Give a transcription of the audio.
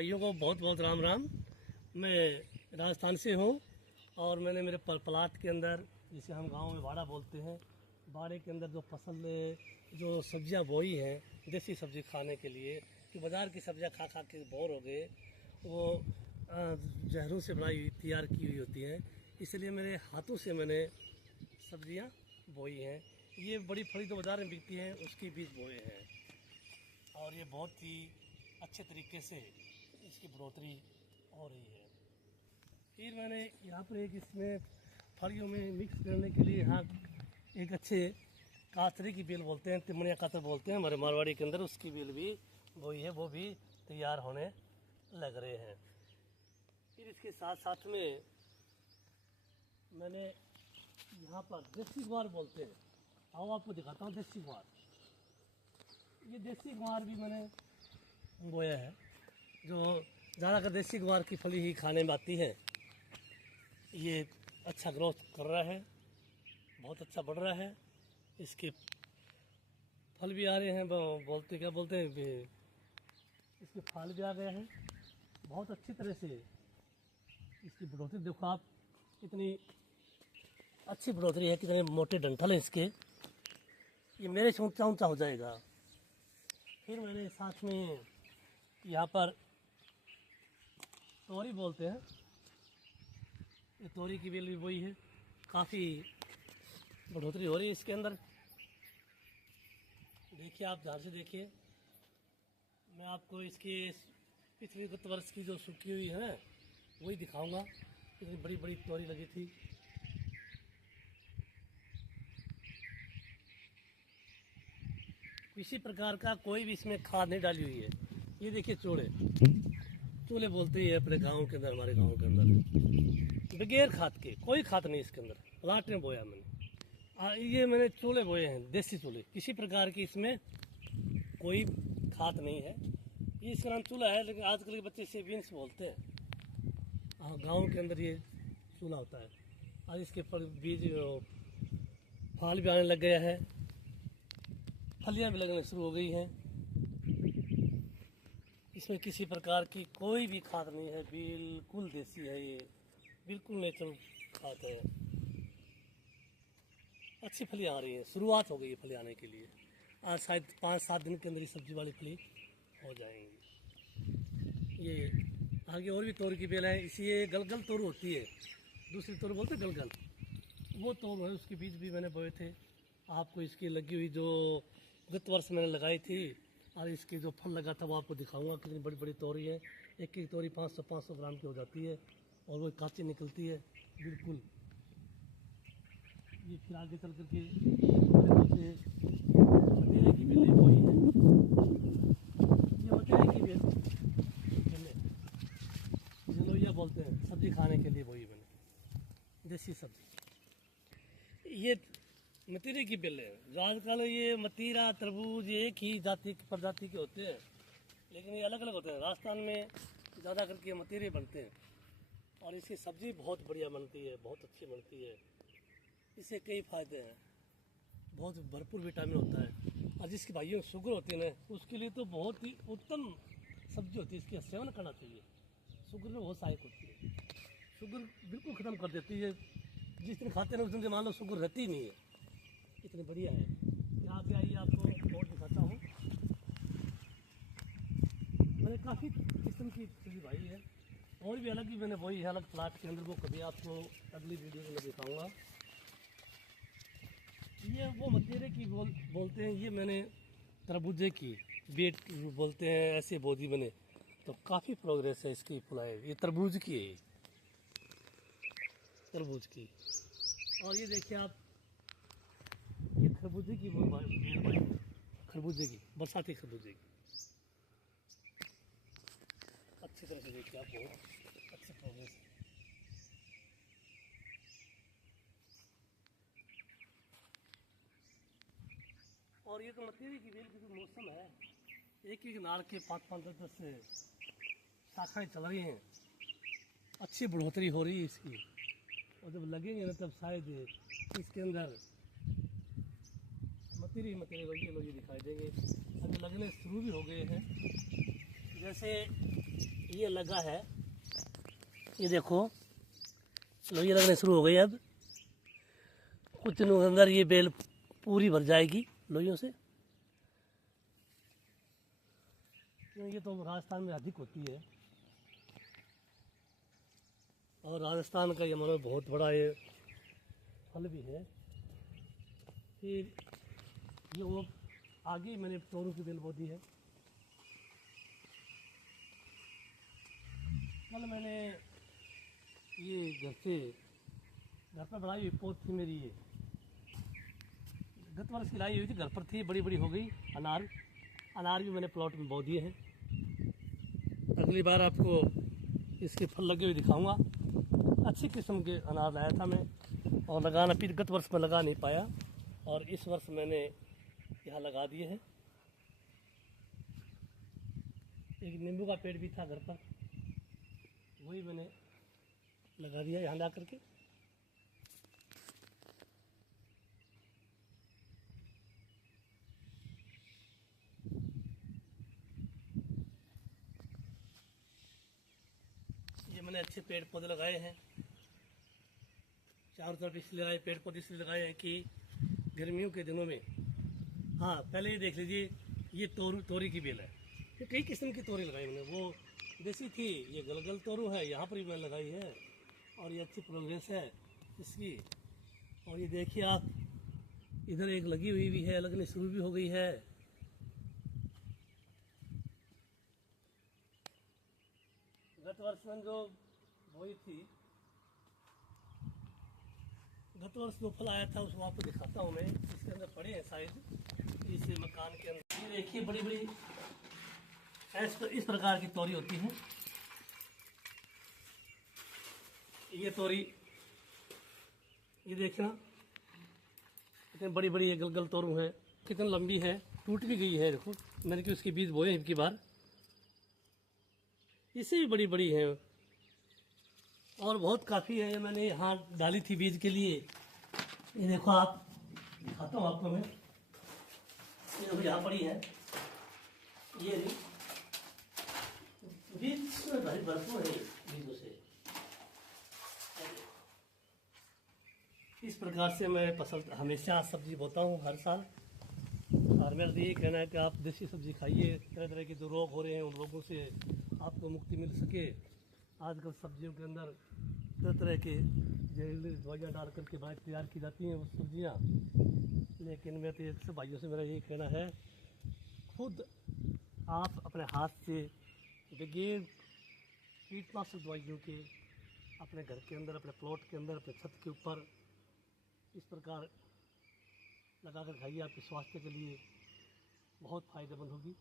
भाइयों को बहुत बहुत राम राम। मैं राजस्थान से हूँ और मैंने मेरे प्लाट के अंदर, जिसे हम गांव में बाड़ा बोलते हैं, बाड़े के अंदर जो फसल जो सब्जियां बोई हैं देसी सब्जी खाने के लिए, कि बाज़ार की सब्जियां खा खा के बोर हो गए, वो जहरों से बनाई तैयार की हुई होती हैं। इसलिए मेरे हाथों से मैंने सब्जियां बोई हैं। ये बड़ी फली तो बाज़ार में बिकती हैं, उसके बीज बोए हैं और ये बहुत ही अच्छे तरीके से इसकी बढ़ोतरी हो रही है। फिर मैंने यहाँ पर एक इसमें फलियों में मिक्स करने के लिए यहाँ एक अच्छे कातरे की बेल बोलते हैं, तिमड़िया कातर बोलते हैं हमारे मारवाड़ी के अंदर, उसकी बेल भी बोई है, वो भी तैयार होने लग रहे हैं। फिर इसके साथ साथ में मैंने यहाँ पर देसी ग्वार बोलते हैं, आओ आपको दिखाता हूँ देसी ग्वार। ये देसी ग्वार भी मैंने बोया है, जो ज़्यादातर देसी ग्वार की फली ही खाने में आती है। ये अच्छा ग्रोथ कर रहा है, बहुत अच्छा बढ़ रहा है, इसके फल भी आ रहे हैं, बोलते क्या बोलते हैं, इसके फल भी आ गया है। बहुत अच्छी तरह से इसकी बढ़ोतरी देखो आप, कितनी अच्छी बढ़ोतरी है, कितने मोटे डंठल हैं इसके। ये मेरे से ऊंचा ऊंचा हो जाएगा। फिर मैंने साथ में यहाँ पर तोरी बोलते हैं, ये तोरी की बेल भी बोई है, काफ़ी बढ़ोतरी हो रही है इसके अंदर। देखिए आप ध्यान से देखिए, मैं आपको इसके पिछले गत वर्ष की जो सूखी हुई है वही दिखाऊंगा, इतनी बड़ी बड़ी तोरी लगी थी। किसी प्रकार का कोई भी इसमें खाद नहीं डाली हुई है। ये देखिए चूल्हे बोलते ही है अपने गांव के अंदर, हमारे गांव के अंदर बगैर खाद के, कोई खाद नहीं इसके अंदर। प्लाट में बोया मैंने, ये मैंने चूल्हे बोए हैं, देसी चूल्हे, किसी प्रकार की इसमें कोई खाद नहीं है। ये इसका नाम चूल्हा है, लेकिन आजकल के बच्चे इसे बीन्स बोलते हैं। हाँ, गाँव के अंदर ये चूल्हा होता है। आज इसके पर बीज फल भी आने लग गया है, फलियाँ भी लगने शुरू हो गई हैं। इसमें किसी प्रकार की कोई भी खाद नहीं है, बिल्कुल देसी है, ये बिल्कुल नेचुरल खाद है। अच्छी फलियाँ आ रही हैं, शुरुआत हो गई है फली आने के लिए। आज शायद 5-7 दिन के अंदर ये सब्जी वाली फली हो जाएंगी। ये आगे और भी तोर की बेल है, इसी ये गलगल तोर होती है, दूसरी तोर बोलते हैं गलगल, वो तोर है, उसके बीज भी मैंने बोए थे। आपको इसकी लगी हुई जो गत वर्ष मैंने लगाई थी, और इसके जो फल लगा था वो आपको दिखाऊंगा। कितनी बड़ी बड़ी तोरी है, एक एक तोरी 500 ग्राम की हो जाती है और वो कांची निकलती है बिल्कुल। ये फिर आगे चल करके मतीरे की बेलें बोई है, ये मतीरे की बेलें जलोइया बोलते हैं, सब्जी खाने के लिए बोई मैंने, देसी सब्जी। ये मतीरे की बेलें हैं, जो आजकल ये मतीरा तरबूज एक ही जाति प्रजाति के होते हैं, लेकिन ये अलग अलग होते हैं। राजस्थान में ज़्यादा करके मतीरे बनते हैं और इसकी सब्ज़ी बहुत बढ़िया बनती है, बहुत अच्छी बनती है। इससे कई फ़ायदे हैं, बहुत भरपूर विटामिन होता है, और जिसके भाइयों को शुगर होती है ना, उसके लिए तो बहुत ही उत्तम सब्जी होती है, इसका सेवन करना चाहिए। शुगर में बहुत सहायक होती है, शुगर बिल्कुल ख़त्म कर देती है। जिस दिन खाते हैं उस दिन मान लो शुगर रहती ही नहीं है, इतनी बढ़िया है। यहाँ पे आइए, आपको और दिखाता हूँ। मैंने काफ़ी किस्म की सब्जी भाई है, और भी अलग ही मैंने वही है अलग प्लाट के अंदर, वो कभी आपको अगली वीडियो में दिखाऊंगा। ये वो मतीरे की बोलते हैं, ये मैंने तरबूजे की बेट बोलते हैं, ऐसे बोधी मैंने, तो काफ़ी प्रोग्रेस है इसकी फुलाई। ये तरबूज की है, तरबूज की। और ये देखिए आप, ये खरबूजे की खरबूजे की, बरसाती खरबूजे की। अच्छी तरह से देखिए आप, बहुत अच्छी प्रोग्रेस है। और ये तो मतीरे की बेल की जो मौसम है, एक एक नार के 5-5, 10-10 से शाखाएँ चल रही हैं, अच्छी बढ़ोतरी हो रही है इसकी। और जब लगेंगे ना तब शायद इसके अंदर मतीरे लोग दिखाई देंगे। अभी लगने शुरू भी हो गए हैं। जैसे ये लगा है, ये देखो लोई लगने शुरू हो गई। अब कुछ दिनों के अंदर ये बेल पूरी भर जाएगी लोइयों से। ये तो राजस्थान में अधिक होती है, और राजस्थान का ये मानो बहुत बड़ा ये फल भी है। फिर ये वो आगे मैंने तोरू की बेल बो दी है। कल मैंने ये घर पर बनाई हुई पौध थी मेरी, ये गत वर्ष की लाई हुई थी, घर पर थी, बड़ी बड़ी हो गई। अनार भी मैंने प्लॉट में बो दिए हैं। अगली बार आपको इसके फल लगे हुए दिखाऊंगा। अच्छी किस्म के अनार लाया था मैं, और लगाना फिर गत वर्ष में लगा नहीं पाया, और इस वर्ष मैंने यहाँ लगा दिए हैं। एक नींबू का पेड़ भी था घर पर, वही मैंने लगा दिया यहाँ ला करके। ये मैंने अच्छे पेड़ पौधे लगाए हैं चारों तरफ, इसलिए लगाए पेड़ पौधे इसलिए लगाए हैं कि गर्मियों के दिनों में। हाँ, पहले ये देख लीजिए, ये तोरी की बेल है। ये कई किस्म की तोरी लगाई मैंने, वो देसी थी, ये गलगल तोरू है, यहाँ पर भी मैंने लगाई है, और ये अच्छी प्रोग्रेस है इसकी। और ये देखिए आप, इधर एक लगी हुई भी है, लगनी शुरू भी हो गई है। गत वर्ष में जो बोई थी, गत वर्ष जो फल आया था उसको आपको दिखाता हूँ मैं। इसके अंदर पड़े हैं शायद इस मकान के अंदर। ये देखिए बड़ी बड़ी इस प्रकार की तोरी होती है। ये तोरी, ये देखना कितनी बड़ी बड़ी ये गलगल तोरू है, कितनी लंबी है, टूट भी गई है। देखो मैंने कि उसके बीज बोए इनकी बार, इससे भी बड़ी बड़ी है, और बहुत काफ़ी है। ये मैंने यहाँ डाली थी बीज के लिए। ये देखो आप, दिखाता हूँ आपको मैं, ये देखो यहाँ पड़ी है, ये बीज भारी भरपूर है बीजों से। इस प्रकार से मैं पसंद हमेशा सब्जी बोता हूँ हर साल, और मेरा तो यही कहना है कि आप देसी सब्जी खाइए, तरह तरह के जो रोग हो रहे हैं उन रोगों से आपको मुक्ति मिल सके। आजकल सब्जियों के अंदर तरह तरह के जहरीली दवाइयाँ डाल करके बाहर तैयार की जाती हैं वो सब्जियाँ, लेकिन मैं तो सब भाइयों से मेरा यही कहना है, खुद आप अपने हाथ से बगैर कीटनाशक दवाइयों के अपने घर के अंदर, अपने प्लॉट के अंदर, अपने छत के ऊपर इस प्रकार लगा कर खाइए, आपके स्वास्थ्य के लिए बहुत फ़ायदेमंद होगी।